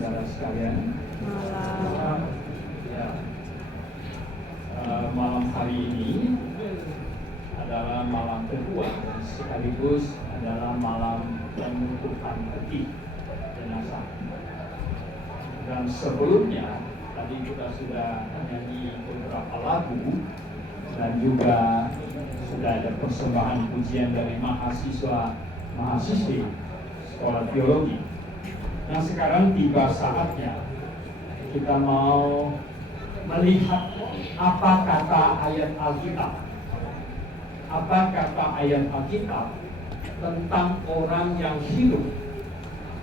saudara sekalian. Malam. Ya. Malam hari ini adalah malam kedua dan sekaligus adalah malam penutupan peti jenazah. Dan sebelumnya tadi kita sudah menyanyi beberapa lagu dan juga sudah ada persembahan pujian dari mahasiswi sekolah teologi. Nah, sekarang tiba saatnya kita mau melihat apa kata ayat Alkitab. Apa kata ayat Alkitab tentang orang yang hidup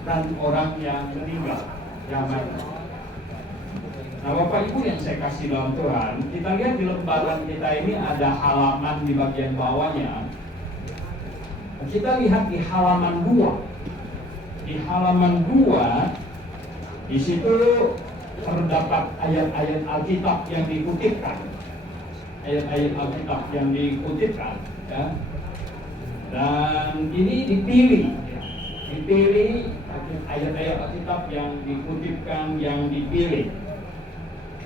dan orang yang meninggal, yang mati. Nah, Bapak Ibu yang saya kasih dalam Tuhan, kita lihat di lembaran kita ini ada halaman di bagian bawahnya. Kita lihat di halaman 2. Di halaman 2, di situ terdapat ayat-ayat Alkitab yang dikutipkan. Ayat-ayat Alkitab yang dikutipkan, ya. Dan ini dipilih, ya. Dipilih ayat-ayat Alkitab yang dikutipkan, yang dipilih.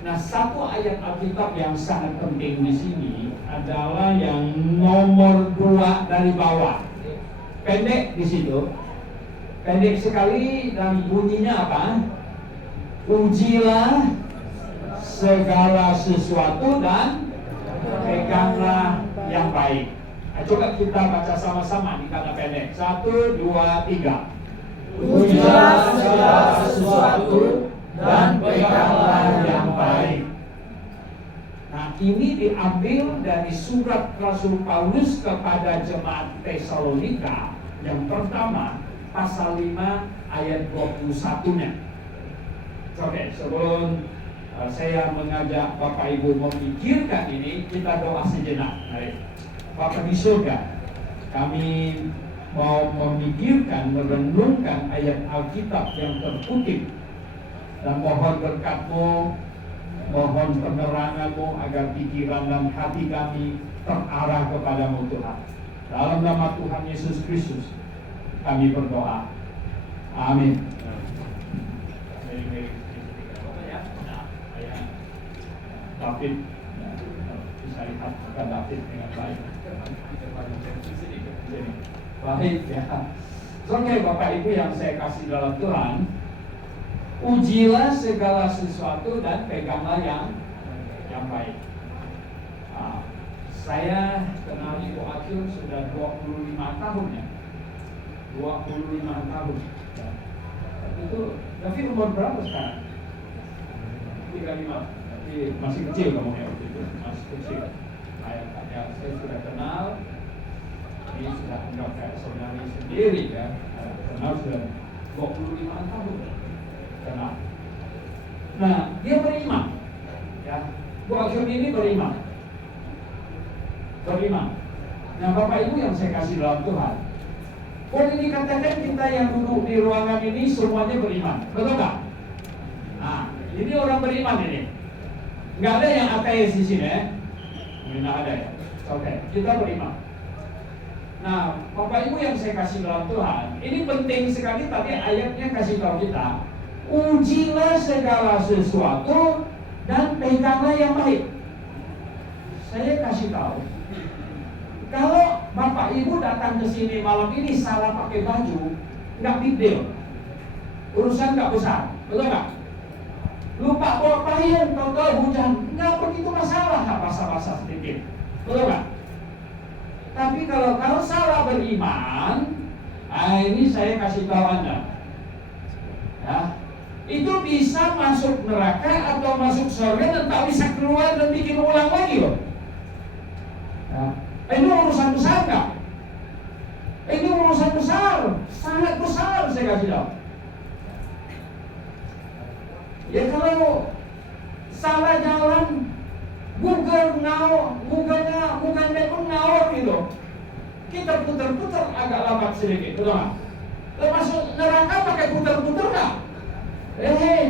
Nah, satu ayat Alkitab yang sangat penting di sini adalah yang nomor 2 dari bawah. Pendek di situ. Pendek sekali dan bunyinya apa? Ujilah segala sesuatu dan peganglah yang baik. Nah, coba kita baca sama-sama di kata pendek. 1, 2, 3. Ujilah segala sesuatu dan peganglah yang baik. Nah, ini diambil dari surat Rasul Paulus kepada jemaat Tesalonika yang pertama, pasal 5 ayat 21-nya. Oke, sebelum saya mengajak Bapak Ibu memikirkan ini, kita doa sejenak. Mari. Bapa di surga, kami mau memikirkan, merenungkan ayat Alkitab yang terkutip, dan mohon berkat-Mu, mohon penerangan-Mu agar pikiran dan hati kami terarah kepada-Mu Tuhan. Dalam nama Tuhan Yesus Kristus kami berdoa. Amin. David, bisa lihat bukan David dengan baik. Baik ya. Oke, Bapak Ibu yang saya kasih dalam Tuhan, ujilah segala sesuatu dan peganglah yang baik. Nah, saya kenal Ibu Acil sudah 25 tahun ya. 25 tahun. Itu David umur berapa sekarang? 35. Masih kecil kamu ya waktu itu, masih kecil. Saya sudah kenal, ini sudah anggap kayak saudari sendiri ya. Kenal sudah 25 tahun kenal. Nah, dia beriman, ya. Bu Asyum ini beriman. Nah, Bapak Ibu yang saya kasih dalam Tuhan, boleh dikatakan kita yang duduk di ruangan ini semuanya beriman, betul nggak? Nah, ini orang beriman ini. Nggak ada yang ateis di sini, ya? Nggak ada ya. Oke, kita beriman. Nah, Bapak Ibu yang saya kasih dalam Tuhan, ini penting sekali tadi ayatnya kasih tahu kita, ujilah segala sesuatu dan peganglah yang baik. Saya kasih tahu, kalau Bapak Ibu datang ke sini malam ini salah pakai baju, nggak big deal, urusan nggak besar, betul nggak? Lupa bawa payung, tahu-tahu hujan, nggak begitu masalah, basah-basah sedikit, betul nggak? Tapi kalau salah beriman, nah ini saya kasih tahu Anda, ya, itu bisa masuk neraka atau masuk surga dan tak bisa keluar dan bikin ulang lagi loh. Ya. Ini urusan besar nggak? Ini urusan besar, sangat besar saya kasih tahu. Ya kalau salah jalan, Google pun ngawur gitu. Kita putar-putar agak lambat sedikit, betul nggak? Termasuk neraka pakai putar-putar nggak?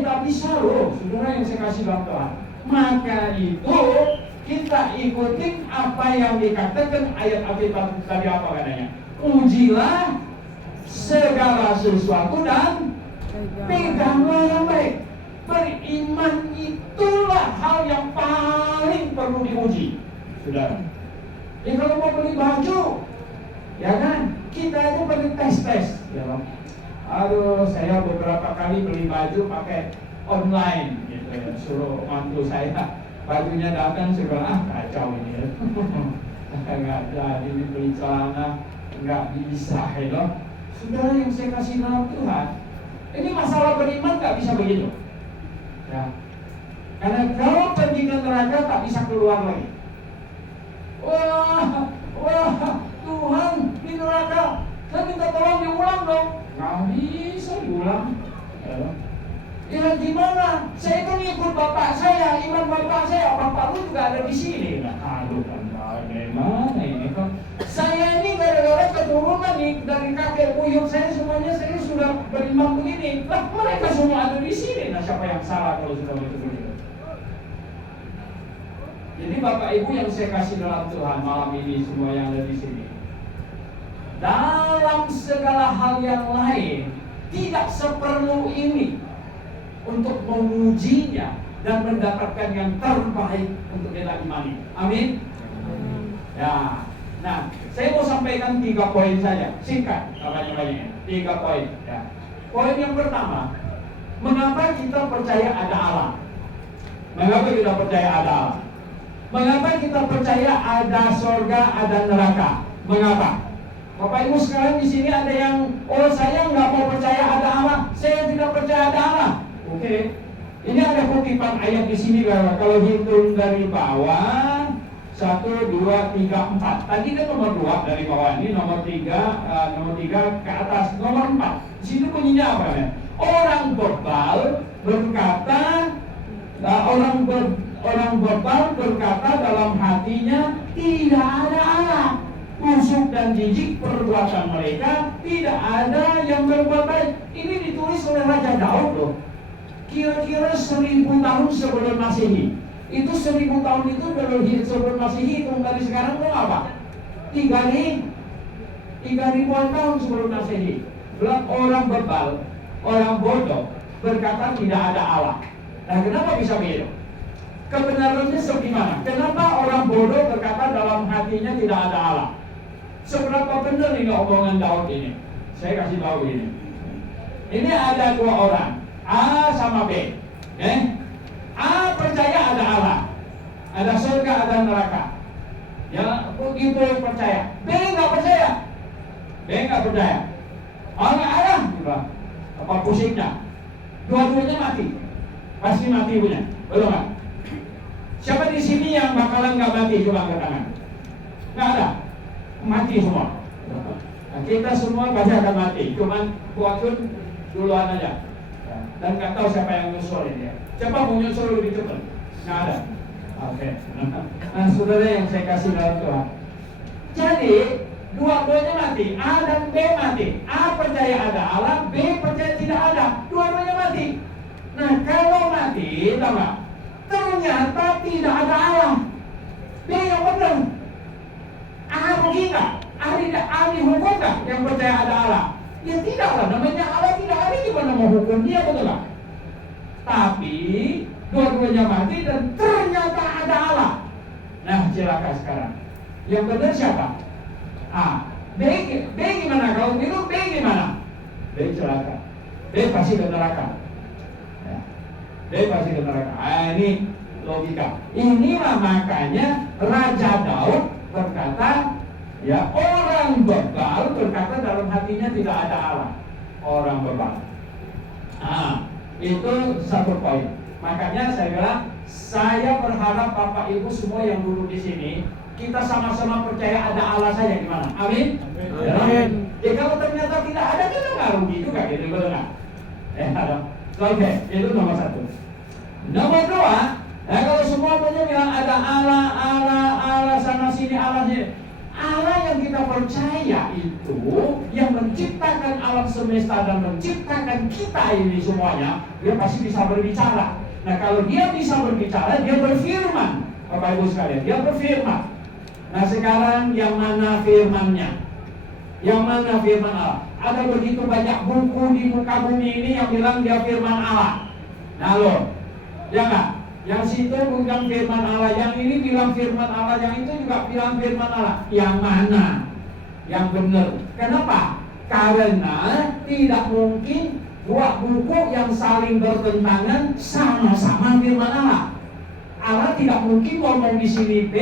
Tak bisa loh, saudara yang saya kasih dalam Tuhan. Maka itu kita ikutin apa yang dikatakan ayat Alkitab tadi, apa katanya? Ujilah segala sesuatu dan peganglah yang baik. inilah hal yang paling perlu diuji, saudara. Ya kalau mau beli baju, ya kan, kita itu perlu tes, ya kan. Aduh, saya beberapa kali beli baju pakai online, gitu ya. Suruh mantu saya, bajunya datang, saya bilang, kacau ini ya. Nggak jadi beli celana, nggak bisa, ya. Saudara yang saya kasih dalam Tuhan, ini masalah beriman nggak bisa begitu, ya. Karena kalau pergi ke neraka tak bisa keluar lagi. Wah, Tuhan di neraka, saya minta tolong diulang dong. Nggak bisa diulang. Ya gimana? Saya kan ikut bapak saya, iman bapak saya, bapak lu juga ada di sini. Nah, aduh kan, bagaimana ini kan? Saya ini gara-gara keturunan nih dari kakek buyut saya semuanya saya sudah beriman begini. Lah mereka semua ada di sini. Nah siapa yang salah kalau sudah begitu? Jadi Bapak Ibu yang saya kasih dalam Tuhan malam ini semua yang ada di sini, dalam segala hal yang lain tidak seperlu ini untuk mengujinya dan mendapatkan yang terbaik untuk kita imani. Amin. Ya. Nah, saya mau sampaikan 3 poin saja, singkat, banyak-banyaknya. 3 poin. Ya. Poin yang pertama, mengapa kita percaya ada Allah? Mengapa kita percaya ada Allah? Mengapa kita percaya ada surga, ada neraka? Mengapa? Bapak Ibu sekalian di sini ada yang, saya nggak mau percaya ada Allah, saya tidak percaya ada Allah. Oke. Ini ada kutipan ayat di sini, kalau hitung dari bawah 1, 2, 3, 4. Tadi kan nomor 2 dari bawah, ini nomor 3 ke atas, nomor 4. Di sini bunyinya apa ya? Orang bebal berkata, orang bebal berkata dalam hatinya tidak ada Allah. Busuk dan jijik perbuatan mereka, tidak ada yang berbuat baik. Ini ditulis oleh Raja Daud loh. Kira-kira 1000 tahun sebelum Masehi. Itu 1000 tahun itu sebelum Masehi, hitung dari sekarang itu apa? 3.000-an tahun sebelum Masehi. Orang bebal, orang bodoh berkata tidak ada Allah. Nah kenapa bisa begitu? Kebenarannya sebagaimana? Kenapa orang bodoh berkata dalam hatinya tidak ada Allah? Seberapa benar ini omongan Daud ini? Saya kasih tahu ini. Ini ada 2 orang, A sama B. A percaya ada Allah, ada surga, ada neraka. Ya begitu percaya. B nggak percaya. Nggak ada, juga. Apa pusingnya? Dua-duanya mati. Pasti mati punya. Betul nggak? Siapa di sini yang bakalan nggak mati? Coba angkat tangan. Nggak ada. Mati semua. Nah, kita semua pasti akan mati. Cuman kuatun duluan aja. Dan nggak tahu siapa yang nyusul ini ya. Siapa mau nyusul lebih cepat? Nggak ada. Oke. Nah, saudara yang saya kasih dalam Tuhan. Jadi dua-duanya mati. A dan B mati. A percaya ada Allah, B percaya tidak ada. Dua-duanya mati. Nah, kalau mati, tahu nggak? Ternyata tidak ada Allah. B yang benar. A rugi nggak? A dihukum nggak yang percaya ada Allah? Ya tidak lah, namanya Allah tidak ada, gimana mau hukum dia, betul nggak? Tapi dua-duanya mati dan ternyata ada Allah. Nah, celaka sekarang. Yang benar siapa? A. B gimana? Kalau itu B gimana? B celaka. B pasti ke neraka. Ya. B pasti ke neraka. Ini logika. Inilah makanya Raja Daud berkata, ya orang bebal berkata dalam hatinya tidak ada Allah. Orang bebal. Itu satu poin. Makanya saya bilang, saya berharap Bapak Ibu semua yang duduk di sini, kita sama-sama percaya ada Allah saja, gimana? Amin. Amin. Ya kalau ternyata tidak ada, kita nggak rugi juga, gitu, betul nggak? Oke, itu nomor 1. Nomor 2, kalau semua punya bilang ada Allah sana sini, Allah sini. Allah yang kita percaya itu yang menciptakan alam semesta dan menciptakan kita ini semuanya, dia pasti bisa berbicara. Nah kalau dia bisa berbicara, dia berfirman. Bapak Ibu sekalian, dia berfirman. Nah sekarang yang mana firmannya? Yang mana firman Allah? Ada begitu banyak buku di muka bumi ini yang bilang dia firman Allah. Nah loh, ya nggak? Yang situ bilang firman Allah, yang ini bilang firman Allah, yang itu juga bilang firman Allah. Yang mana yang benar? Kenapa? Karena tidak mungkin dua buku yang saling bertentangan sama-sama firman Allah. Allah tidak mungkin ngomong di sini B,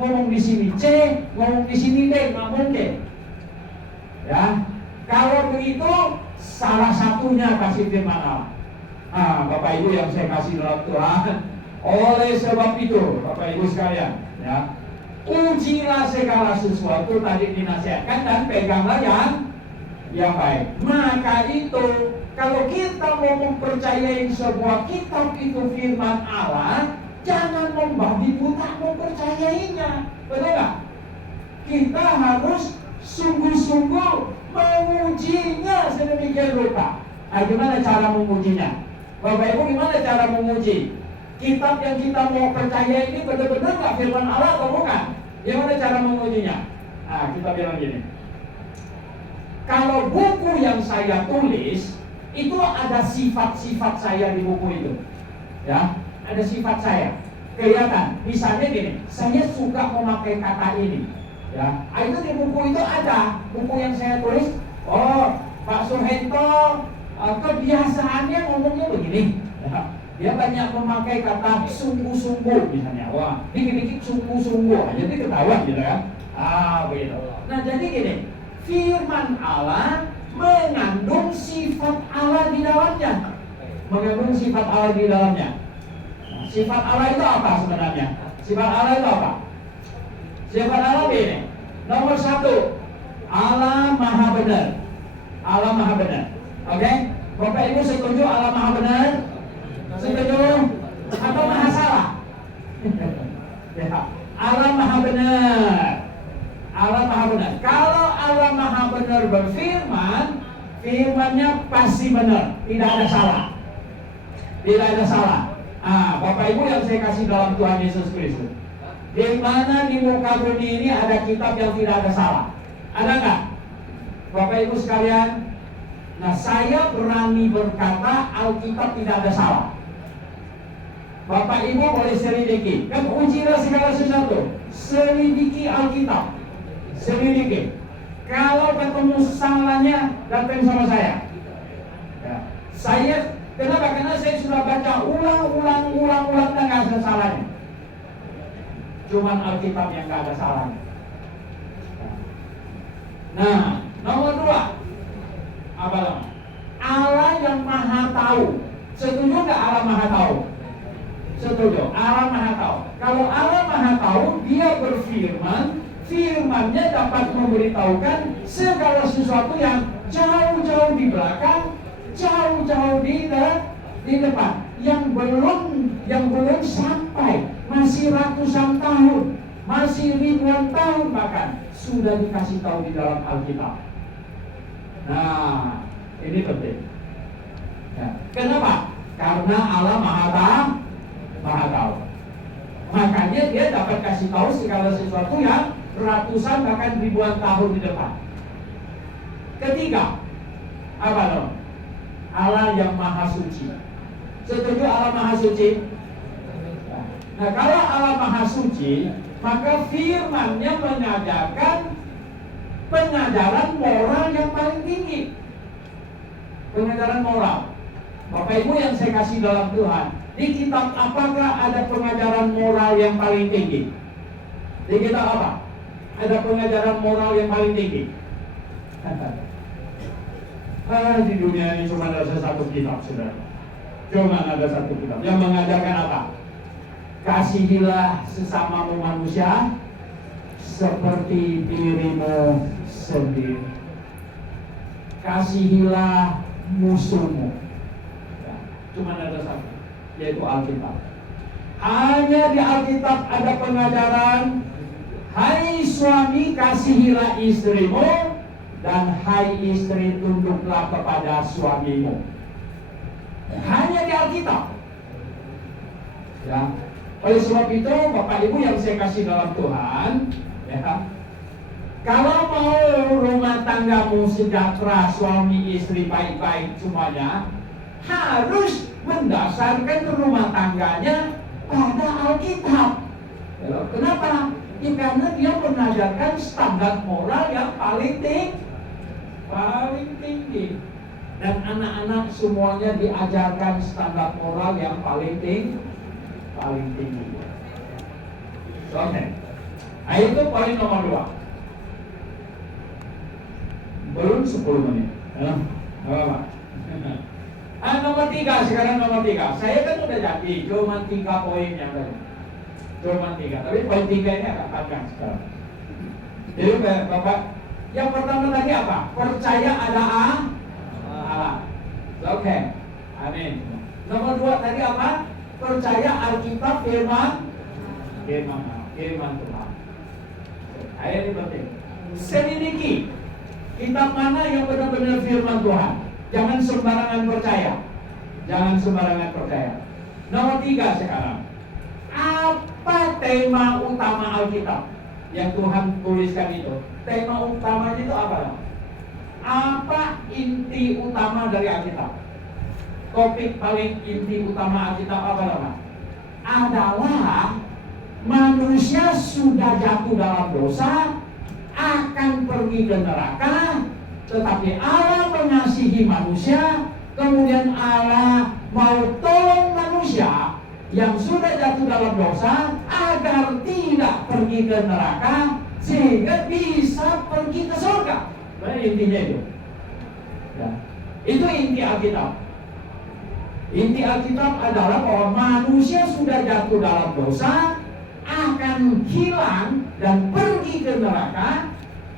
ngomong di sini C, ngomong di sini D, nggak mungkin. Ya, kalau begitu salah satunya kasih firman Allah. Nah, Bapak Ibu yang saya kasih dalam Tuhan, oleh sebab itu, Bapak Ibu sekalian, ya, ujilah segala sesuatu tadi dinasihatkan dan peganglah yang baik. Maka itu, kalau kita mau mempercayai sebuah kitab itu firman Allah, jangan membabi buta mempercayainya, betul nggak? Kita harus sungguh-sungguh mengujinya sedemikian rupa. Nah, gimana cara mengujinya? Bapak Ibu, gimana cara menguji? Kitab yang kita mau percaya ini benar-benar nggak firman Allah atau bukan? Gimana cara mengujinya? Nah, kita bilang gini. Kalau buku yang saya tulis itu ada sifat-sifat saya di buku itu, ya, ada sifat saya. Kelihatan. Misalnya gini, saya suka memakai kata ini, ya. Itu di buku itu ada. Buku yang saya tulis. Oh, Pak Suhento kebiasaannya ngomongnya begini, ya. Dia banyak memakai kata sungguh-sungguh misalnya. Wah, dikit-dikit sungguh-sungguh, jadi ketahuan gitu kan. Begitu. Nah, jadi gini, firman Allah mengandung sifat Allah di dalamnya. Mengandung sifat Allah di dalamnya. Nah, sifat Allah itu apa sebenarnya? Sifat Allah itu apa? Sifat Allah ini. Nomor satu, Allah Maha Benar. Allah Maha Benar. Oke? Bapak Ibu setuju Allah Maha Benar? Setuju? Atau Maha Salah? Ya. Allah Maha Benar. Allah Maha Benar. Kalau Allah Maha Benar berfirman, firman-Nya pasti benar, tidak ada salah. Tidak ada salah. Bapak Ibu yang saya kasih dalam Tuhan Yesus Kristus, di mana di muka bumi ini ada kitab yang tidak ada salah? Ada nggak? Bapak Ibu sekalian, nah saya berani berkata Alkitab tidak ada salah. Bapak Ibu boleh selidiki, kan ujilah segala sesuatu, selidiki Alkitab, selidiki. Kalau ketemu salahnya, datang sama saya. Ya. Saya, kenapa? Karena saya sudah baca ulang dan nggak ada salahnya. Cuman Alkitab yang nggak ada salahnya. Nah, nomor dua, apa namanya? Allah yang Maha Tahu. Setuju nggak Allah Maha Tahu? Setuju. Allah Maha Tahu. Kalau Allah Maha Tahu, Dia berfirman. Firman-Nya dapat memberitahukan segala sesuatu yang jauh-jauh di belakang, jauh-jauh di depan, yang belum sampai, masih ratusan tahun, masih ribuan tahun bahkan sudah dikasih tahu di dalam Alkitab. Nah, ini penting. Ya. Kenapa? Karena Allah Maha Tahu. Makanya Dia dapat kasih tahu segala sesuatu yang ratusan bahkan ribuan tahun di depan. Ketiga, apa dong? Allah yang Maha Suci. Setuju Allah Maha Suci? Nah, kalau Allah Maha Suci, maka firman-Nya mengajarkan pengajaran moral yang paling tinggi. Pengajaran moral. Bapak Ibu yang saya kasih dalam Tuhan, di kitab apakah ada pengajaran moral yang paling tinggi? Di kitab apa? Ada pengajaran moral yang paling tinggi. Di dunia ini cuma ada satu kitab, saudara. Cuma ada satu kitab yang mengajarkan apa? Kasihilah sesamamu manusia seperti dirimu sendiri. Kasihilah musuhmu. Ya, cuma ada satu, yaitu Alkitab. Hanya di Alkitab ada pengajaran, hai suami kasihilah istrimu, dan hai istri tunduklah kepada suamimu. Hanya di Alkitab. Ya. Oleh sebab itu, Bapak Ibu yang saya kasih dalam Tuhan, ya, kalau mau rumah tanggamu sejahtera, suami istri baik-baik semuanya, harus mendasarkan rumah tangganya pada Alkitab. Kenapa? Ya, karena dia mengajarkan standar moral yang paling tinggi. Dan anak-anak semuanya diajarkan standar moral yang paling tinggi. Oke. Nah, itu poin nomor 2. Belum 10 menit. Apa? Nomor 3, sekarang nomor 3. Saya kan udah jadi, cuma 3 poin yang tadi. Cuma 3, tapi poin 3 ini agak panjang sekarang. Jadi Bapak, yang pertama tadi apa? Percaya ada Allah. Oke. Amin. Nomor 2 tadi apa? Percaya Alkitab firman Tuhan. Ayat ini penting. Selidiki kitab mana yang benar-benar firman Tuhan. Jangan sembarangan percaya. Nomor 3 sekarang. Apa tema utama Alkitab yang Tuhan tuliskan itu? Tema utamanya itu apa? Apa inti utama dari Alkitab? Topik paling inti utama Alkitab apa nama? Adalah manusia sudah jatuh dalam dosa, akan pergi ke neraka, tetapi Allah mengasihi manusia, kemudian Allah mau tolong manusia yang sudah jatuh dalam dosa agar tidak pergi ke neraka, sehingga bisa pergi ke surga. Nah, intinya itu. Ya. Itu inti Alkitab. Inti Alkitab adalah bahwa manusia sudah jatuh dalam dosa, akan hilang dan pergi ke neraka.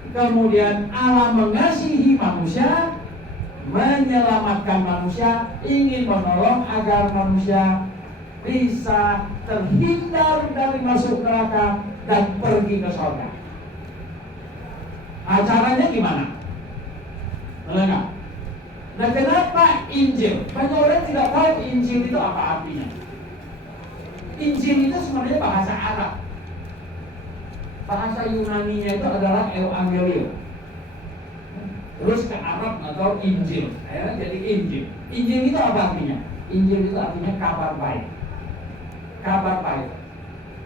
Kemudian Allah mengasihi manusia, menyelamatkan manusia, ingin menolong agar manusia bisa terhindar dari masuk neraka dan pergi ke surga. Caranya gimana? Menengah. Nah, kenapa Injil? Banyak orang tidak tahu Injil itu apa artinya. Injil itu sebenarnya bahasa Arab. Bahasa Yunaninya itu adalah Evangelium. Terus ke Arab atau Injil. Akhirnya jadi Injil. Injil itu apa artinya? Injil itu artinya kabar baik. Kabar baik.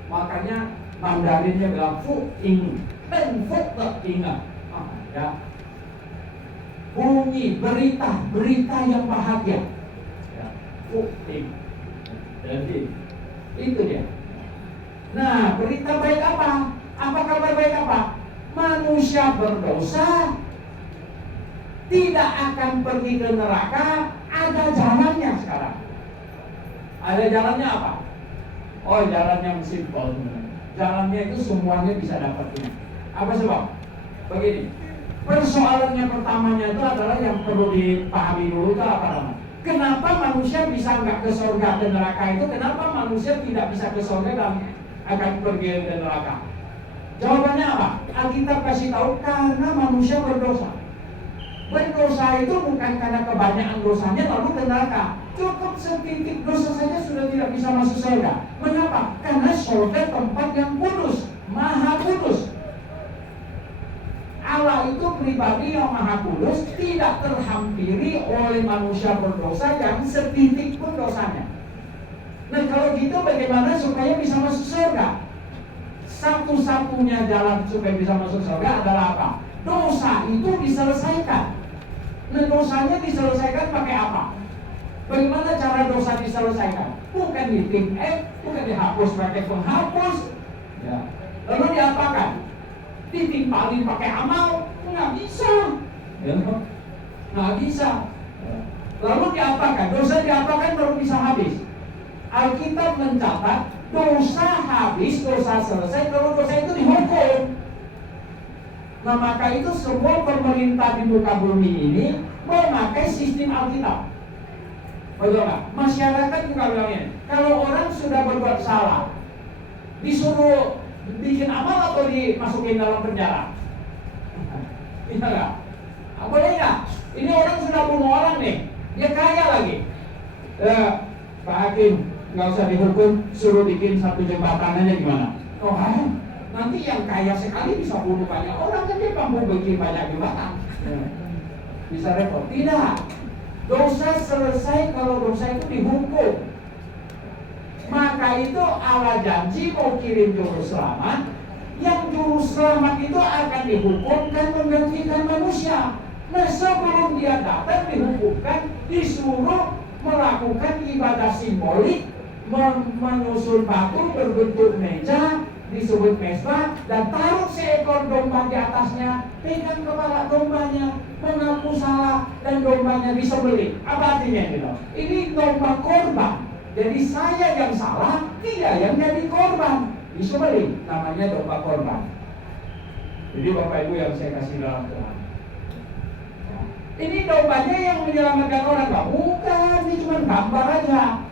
Makanya Mandarinnya bilang Fu Ing, Pen Fu Te Inga. Ya. Bunyi berita yang bahagia. Ya. Fu Ing. Jadi itu dia. Nah, berita baik apa? Apa kabar baik apa? Manusia berdosa tidak akan pergi ke neraka, ada jalannya sekarang. Ada jalannya apa? Oh, jalannya simpel. Jalannya itu semuanya bisa dapatnya. Apa sebab? Begini. Persoalannya pertamanya itu adalah yang perlu dipahami dulu itu apa namanya? Kenapa manusia bisa nggak ke surga dan neraka itu? Kenapa manusia tidak bisa ke surga dan akan pergi ke neraka? Jawabannya apa? Alkitab kasih tahu karena manusia berdosa. Berdosa itu bukan karena kebanyakan dosanya lalu ke neraka. Cukup setitik dosa saja sudah tidak bisa masuk surga. Mengapa? Karena surga tempat yang kudus, maha kudus. Allah itu pribadi yang maha kudus, tidak terhampiri oleh manusia berdosa yang setitik pun dosanya. Nah, kalau gitu bagaimana supaya bisa masuk surga? Satu-satunya jalan supaya bisa masuk surga adalah apa? Dosa itu diselesaikan. Nah, dosanya diselesaikan pakai apa? Bagaimana cara dosa diselesaikan? Bukan bukan dihapus pakai penghapus. Ya. Lalu diapakan? Ditimpalin pakai amal? Nggak bisa. Ya, nggak bisa. Lalu diapakan? Dosa diapakan baru bisa habis. Alkitab mencatat dosa habis, dosa selesai kalau dosa itu dihukum. Nah, maka itu semua pemerintah di muka bumi ini memakai sistem Alkitab. Betul nggak? Masyarakat juga bilangnya, kalau orang sudah berbuat salah, disuruh bikin amal atau dimasukin dalam penjara? Bisa nggak? Boleh nggak? Ini orang sudah bunuh orang nih, dia kaya lagi. Pak Hakim, nggak usah dihukum, suruh bikin satu jembatan aja gimana? Oh, nanti yang kaya sekali bisa bunuh banyak orang, kan dia mampu bikin banyak jembatan. Bisa repot? Tidak. Dosa selesai kalau dosa itu dihukum. Maka itu Allah janji mau kirim juru selamat. Yang juru selamat itu akan dihukumkan menggantikan manusia. Nah, sebelum dia datang dihukumkan, disuruh melakukan ibadah simbolik, menyusun batu berbentuk meja, disebut mesbah, dan taruh seekor domba di atasnya, pegang kepala dombanya, mengaku salah, dan dombanya disembelih. Apa artinya itu? Ini domba korban. Jadi saya yang salah, dia yang jadi korban, disembelih. Namanya domba korban. Jadi Bapak Ibu yang saya kasih dalam Tuhan, ini dombanya yang menyelamatkan orang, nggak? Bukan, ini cuma gambar aja.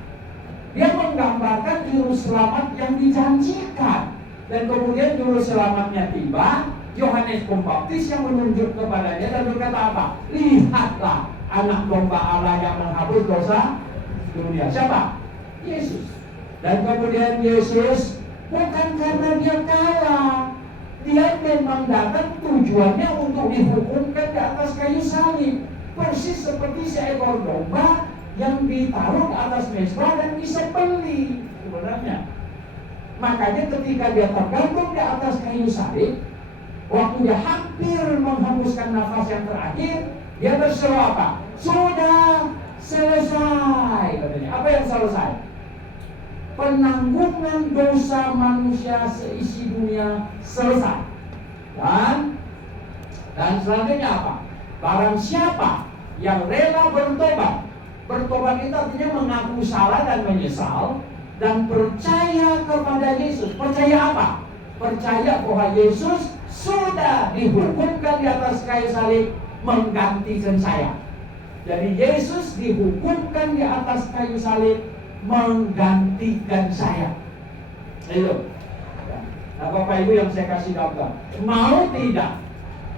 Dia menggambarkan juru selamat yang dijanjikan. Dan kemudian juru selamatnya tiba, Yohanes Pembaptis yang menunjuk kepadanya dan berkata apa? Lihatlah anak domba Allah yang menghapus dosa dunia. Siapa? Yesus. Dan kemudian Yesus bukan karena dia kalah, dia memang datang tujuannya untuk dihukumkan di atas kayu salib, persis seperti seekor domba yang ditaruh ke atas mezbah dan disembelih sebenarnya. Makanya ketika dia tergantung di atas kayu salib, waktu dia hampir menghembuskan nafas yang terakhir, dia berseru apa? Sudah selesai, katanya. Apa yang selesai? Penanggungan dosa manusia seisi dunia selesai. Dan selanjutnya apa? Barang siapa yang rela bertobat. Bertobat itu artinya mengaku salah dan menyesal dan percaya kepada Yesus. Percaya apa? Percaya bahwa Yesus sudah dihukumkan di atas kayu salib menggantikan saya. Jadi Yesus dihukumkan di atas kayu salib menggantikan saya. Ayo. Nah, Bapak Ibu yang saya kasih gambar, mau tidak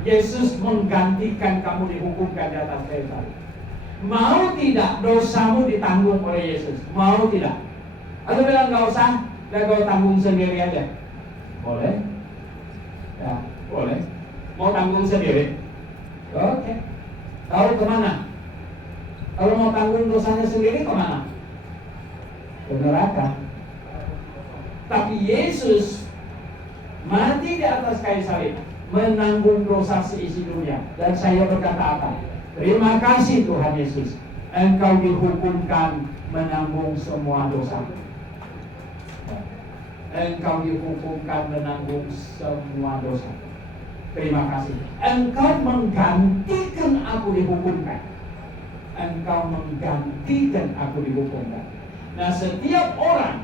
Yesus menggantikan kamu dihukumkan di atas kayu salib? Mau tidak dosamu ditanggung oleh Yesus? Mau tidak? Atau bilang nggak usah, kau tanggung sendiri aja? Boleh? Ya, boleh. Mau tanggung sendiri? Oke. Tahu kemana? Kalau mau tanggung dosanya sendiri kemana? Ke neraka. Tapi Yesus mati di atas kayu salib, menanggung dosa seisi dunia. Dan saya berkata apa? Terima kasih Tuhan Yesus, Engkau dihukumkan menanggung semua dosa. Engkau dihukumkan menanggung semua dosa. Terima kasih. Engkau menggantikan aku dihukumkan. Engkau menggantikan aku dihukumkan. Nah, setiap orang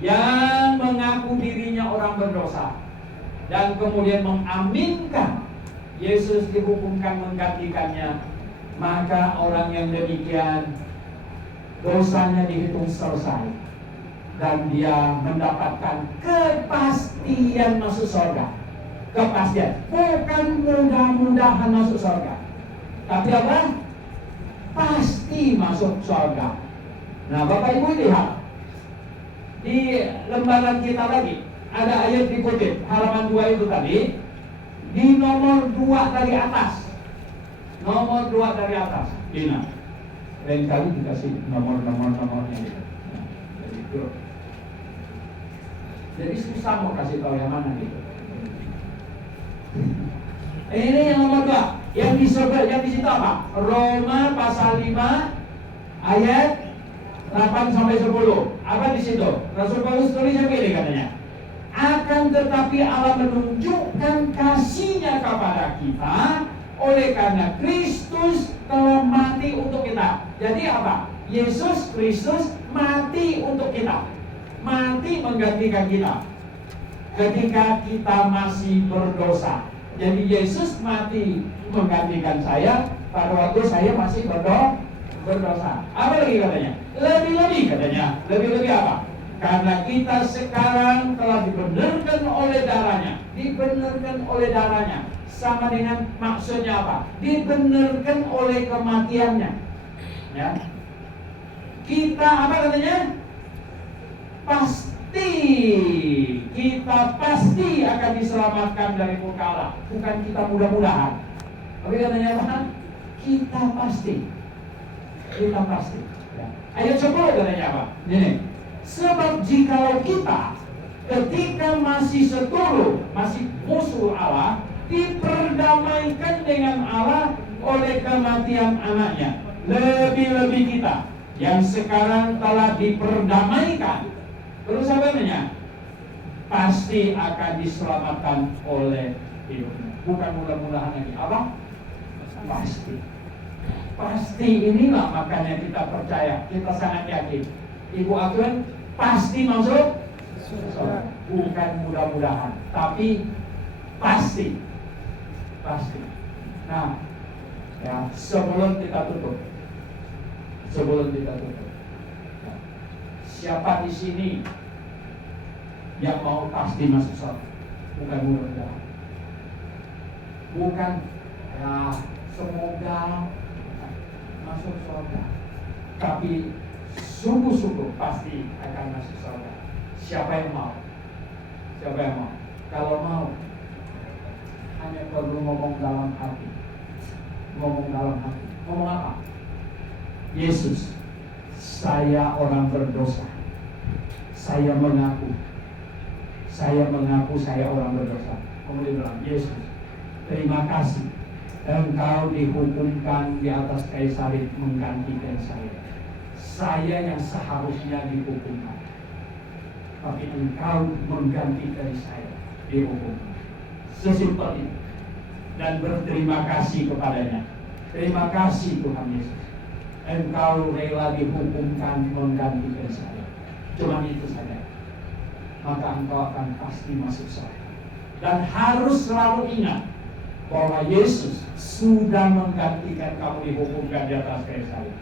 yang mengaku dirinya orang berdosa dan kemudian mengaminkan Yesus dihukumkan menggantikannya, maka orang yang demikian dosanya dihitung selesai dan dia mendapatkan kepastian masuk surga. Kepastian, bukan mudah-mudahan masuk surga, tapi apa? Pasti masuk surga. Nah, Bapak Ibu lihat di lembaran kita lagi ada ayat dikutip halaman 2 itu tadi, di nomor 2 dari atas. Nomor 2 dari atas. Dina. Lain kali dikasih nomornya gitu. Nah, jadi susah mau kasih tahu yang mana gitu. Ini yang nomor 2. Yang di situ apa? Roma pasal 5 ayat 8 sampai 10. Apa di situ? Rasul Paulus tulisnya begini katanya. Akan tetapi Allah menunjukkan kasih-Nya kepada kita oleh karena Kristus telah mati untuk kita. Jadi apa? Yesus Kristus mati untuk kita. Mati menggantikan kita ketika kita masih berdosa. Jadi Yesus mati menggantikan saya pada waktu saya masih berdosa. Apa lagi katanya? Lebih-lebih katanya. Lebih-lebih apa? Karena kita sekarang telah dibenarkan oleh darahnya. Dibenarkan oleh darahnya. Sama dengan maksudnya apa? Dibenarkan oleh kematiannya. Ya. Kita apa katanya? Kita pasti akan diselamatkan dari murka Allah. Bukan kita mudah-mudahan. Tapi katanya apa? Kita pasti. Kita pasti. Ya. Ayat 10 katanya apa? Ini. Sebab jikalau kita ketika masih seturuh, masih musuh Allah, diperdamaikan dengan Allah oleh kematian anaknya, lebih-lebih kita yang sekarang telah diperdamaikan, terus apa namanya? Pasti akan diselamatkan oleh hidupnya. Bukan mudah-mudahan lagi, apa? Pasti. Pasti inilah makanya kita percaya, kita sangat yakin. Ibu Agwen pasti masuk surga. Bukan mudah-mudahan, tapi pasti. Pasti. Nah, ya, sebelum kita tutup, siapa di sini yang mau pasti masuk surga? Bukan mudah-mudahan, bukan ya semoga masuk surga, tapi sungguh-sungguh pasti akan masuk surga. Siapa yang mau? Siapa yang mau? Kalau mau, hanya perlu ngomong dalam hati. Ngomong dalam hati. Ngomong apa? Yesus, saya orang berdosa. Saya mengaku saya orang berdosa. Kemudian bilang, Yesus, terima kasih. Engkau dihukumkan di atas kayu salib menggantikan saya. Saya yang seharusnya dihukumkan, tapi engkau mengganti dari saya dihukumkan. Sesimpel itu. Dan berterima kasih kepadanya. Terima kasih Tuhan Yesus, engkau rela dihukumkan menggantikan saya. Cuma itu saja, maka engkau akan pasti masuk surga. Dan harus selalu ingat bahwa Yesus sudah menggantikan kamu dihukumkan di atas kayu salib.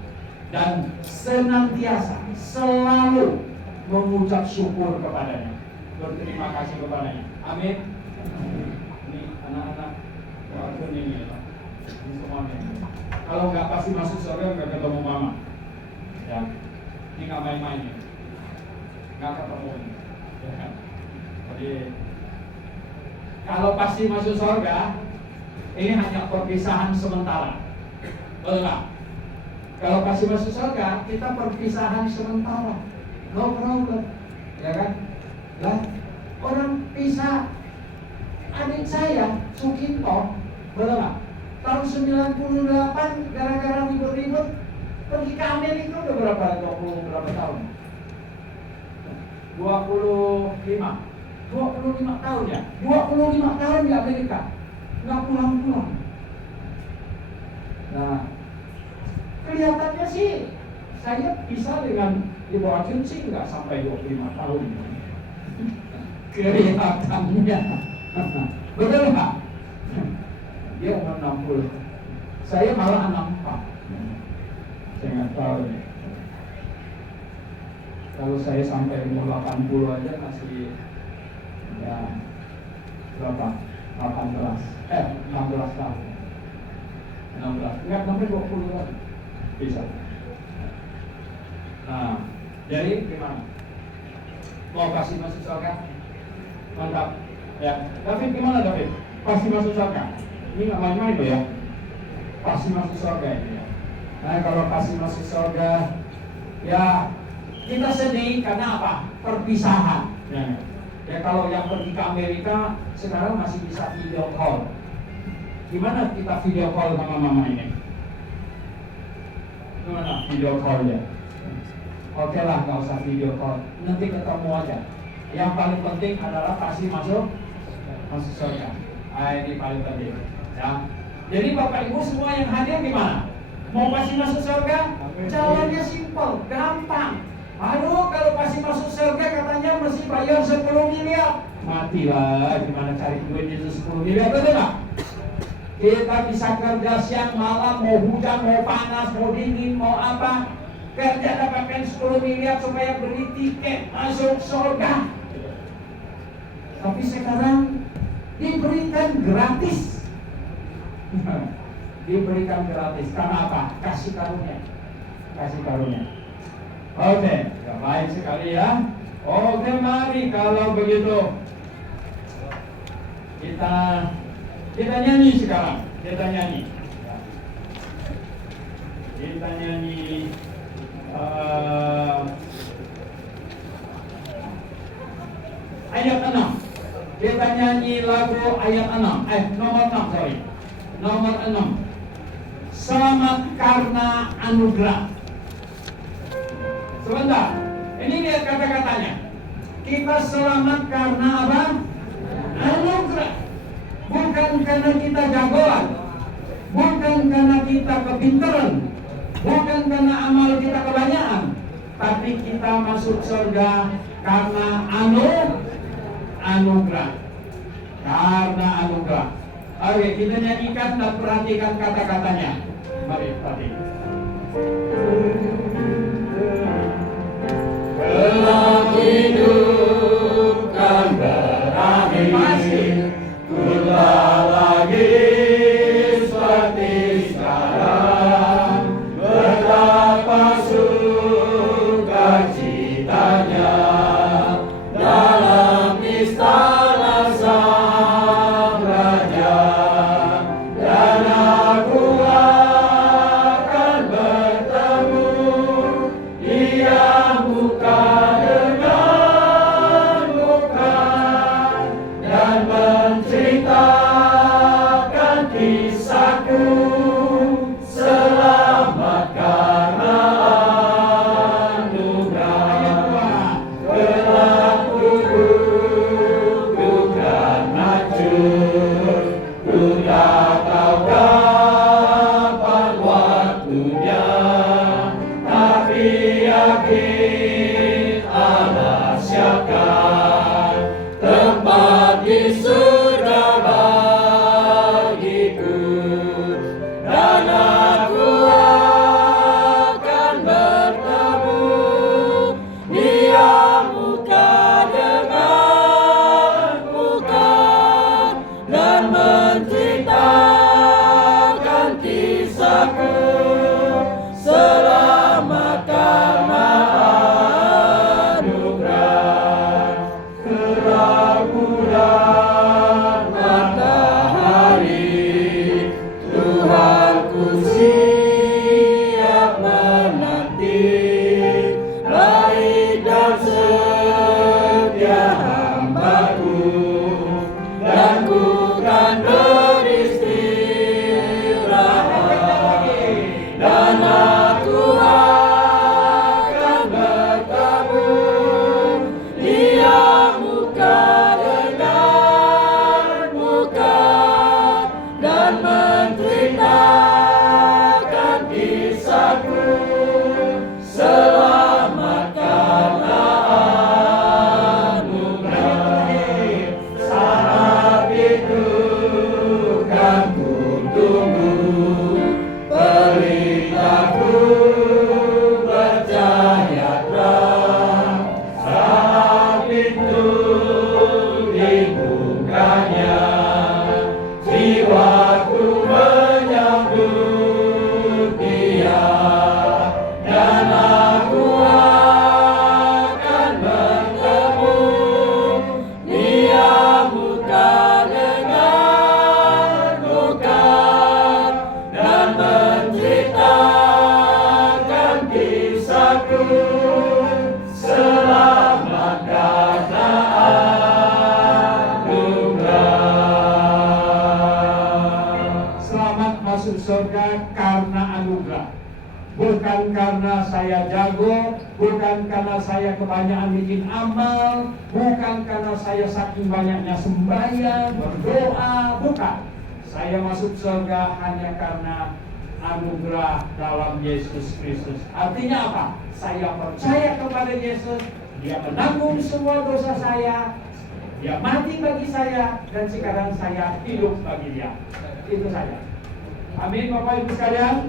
Dan senantiasa selalu mengucap syukur kepadanya, berterima kasih kepadanya. Amin. Ini anak-anak walaupun ini semuanya. Kalau nggak pasti masuk surga, nggak ketemu mama. Ya, ini nggak main-main ya. Nggak ketemu. Ya kan? Jadi kalau pasti masuk surga, ini hanya perpisahan sementara. Betul nggak? Kalau pasti masuk surga, kita perpisahan sementara. No problem. Ya kan? Lah, orang pisah. Adik saya, Sukinto, betul nggak? Tahun 98 gara-gara ribut-ribut pergi ke Amerika udah berapa? 20 berapa tahun? 25 tahun ya? 25 tahun di Amerika, nggak pulang-pulang. Nah, kelihatannya sih saya bisa dengan Ibu Ajun sih nggak sampai 25 tahun. Kelihatannya. Betul nggak? Dia umur 60, saya malah 64. Saya nggak tahu ya. Kalau saya sampai umur 80 aja masih ya berapa? 16 tahun. 16, nggak sampai 20 lagi bisa. Nah, jadi gimana? Mau kasih masuk surga? Mantap. Ya, David gimana David? Pasti masuk surga? Ini nggak main-main loh ya. Pasti masuk surga ini ya. Nah, kalau pasti masuk surga, ya kita sedih karena apa? Perpisahan. Ya kalau yang pergi ke Amerika sekarang masih bisa video call. Gimana kita video call sama mama ini? Gimana video call ya? Oke lah, nggak usah video call. Nanti ketemu aja. Yang paling penting adalah pasti masuk surga. Ini paling penting. Ya. Jadi Bapak Ibu semua yang hadir gimana? Mau pasti masuk surga? Jalannya simpel, gampang. Aduh, kalau pasti masuk surga katanya mesti bayar 10 miliar. Matilah, gimana cari duit itu 10 miliar, betul nggak? Kita bisa kerja siang malam, mau hujan, mau panas, mau dingin, mau apa, kerja dapatkan 10 miliar supaya beli tiket masuk surga. Tapi sekarang diberikan gratis. Diberikan gratis. Karena apa? Kasih karunia. Kasih karunia. Oke, ya, baik sekali ya. Oke, mari kalau begitu kita nyanyi sekarang. Kita nyanyi. Kita nyanyi ayat 6. Kita nyanyi lagu ayat 6. Nomor 6, sorry. Nomor 6. Selamat karena anugerah. Sebentar. Ini lihat kata-katanya. Kita selamat karena apa? Anugerah. Bukan karena kita jagoan. Bukan karena kita kepintaran. Bukan karena amal kita kebanyakan. Tapi kita masuk surga karena anugerah. Karena anugerah. Oke, kita nyanyikan dan perhatikan kata-katanya. Mari, perhatikan. Kelak hidupkan berakhir, kulah lagi seperti sekarang. Betapa sukacitanya dalam istana sang raja, dan aku akan bertemu dia muka dengan muka, dan menceritakan kisahku selamat karena anugerah. Kelak tubuhku bukan hancur, ku tak tahu kapan waktunya, tapi yakin Allah siapkan tempat di surga bagiku, dan aku akan bertemu dia muka dengan muka, dan menceritakan kisahku selamat karena anugerah. Keraguan matahari, Tuhanku siap menanti. Baik dan setia hambaku, dan ku kan beristirahat, dan aku akan bertemu dia muka dengan muka, dan menceritakan kisahku selamat karena anugerah. Saat itu kan ku tunggu perintahku bercahaya terang. Saat itu dibukanya, jiwaku menyambut dia, dan aku akan bertemu dia muka dengan muka, dan menceritakan kisahku selamat karena anugerah. Selamat masuk surga karena anugerah. Bukan karena saya jago, bukan karena saya kebanyakan bikin amal, bukan karena saya saking banyaknya sembahyang, berdoa, bukan. Saya masuk surga hanya karena anugerah dalam Yesus Kristus. Artinya apa? Saya percaya kepada Yesus, dia menanggung semua dosa saya, dia mati bagi saya, dan sekarang saya hidup bagi dia. Itu saja. Amin, Bapak Ibu sekalian.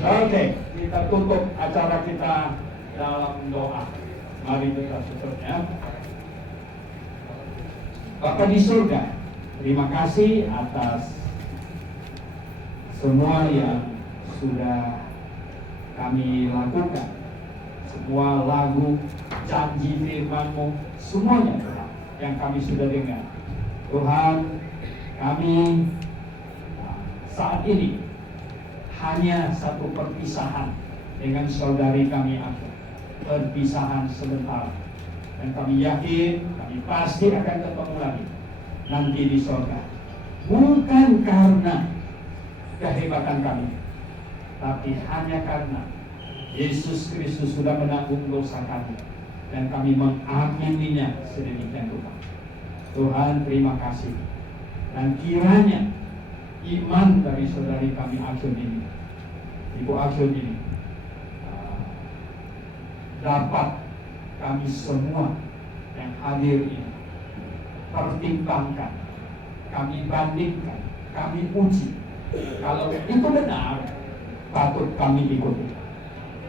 Oke, kita tutup acara kita dalam doa. Mari kita tutupnya. Bapa di surga, terima kasih atas semua yang sudah kami lakukan. Semua lagu, janji firman-Mu, semuanya Tuhan yang kami sudah dengar. Tuhan, kami saat ini hanya satu perpisahan dengan saudari kami Agnes. Perpisahan sebentar. Dan kami yakin, kami pasti akan ketemu lagi nanti di surga. Bukan karena kehebatan kami, tapi hanya karena Yesus Kristus sudah menanggung dosa kami dan kami mengamininya sedemikian rupa. Tuhan, terima kasih. Dan kiranya iman dari saudari kami Agnes ini, Ibu Agnes ini, dapat kami semua yang hadir ini pertimbangkan, kami bandingkan, kami uji. Kalau itu benar, patut kami ikuti.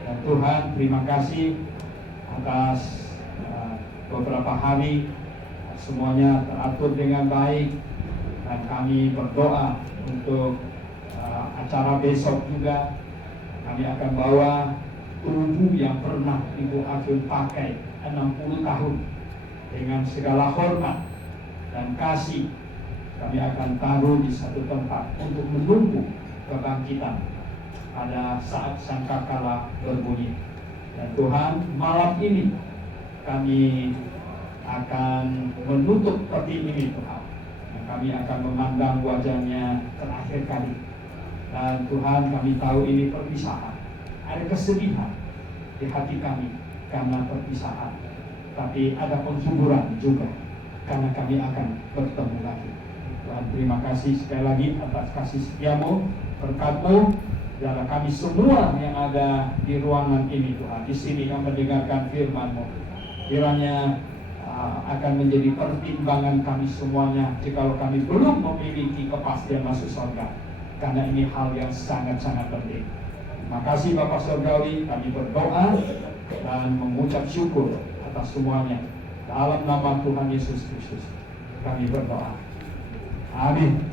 Dan Tuhan, terima kasih atas beberapa hari semuanya teratur dengan baik, dan kami berdoa untuk acara besok juga. Kami akan bawa tubuh yang pernah Ibu Agnes pakai 60 tahun dengan segala hormat dan kasih. Kami akan taruh di satu tempat untuk menunggu kebangkitan pada saat sangkakala berbunyi. Dan Tuhan, malam ini kami akan menutup peti ini, Tuhan. Dan kami akan memandang wajahnya terakhir kali. Dan Tuhan, kami tahu ini perpisahan. Ada kesedihan di hati kami karena perpisahan, tapi ada penghiburan juga karena kami akan bertemu lagi. Tuhan, terima kasih sekali lagi atas kasih setiamu, berkat-Mu, dan kami semua yang ada di ruangan ini, Tuhan, di sini yang mendengarkan firman-Mu. Kiranya akan menjadi pertimbangan kami semuanya jikalau kami belum memiliki kepastian masuk surga, karena ini hal yang sangat-sangat penting. Terima kasih Bapak Surgawi, kami berdoa dan mengucap syukur atas semuanya. Dalam nama Tuhan Yesus Kristus kami berdoa. Amin.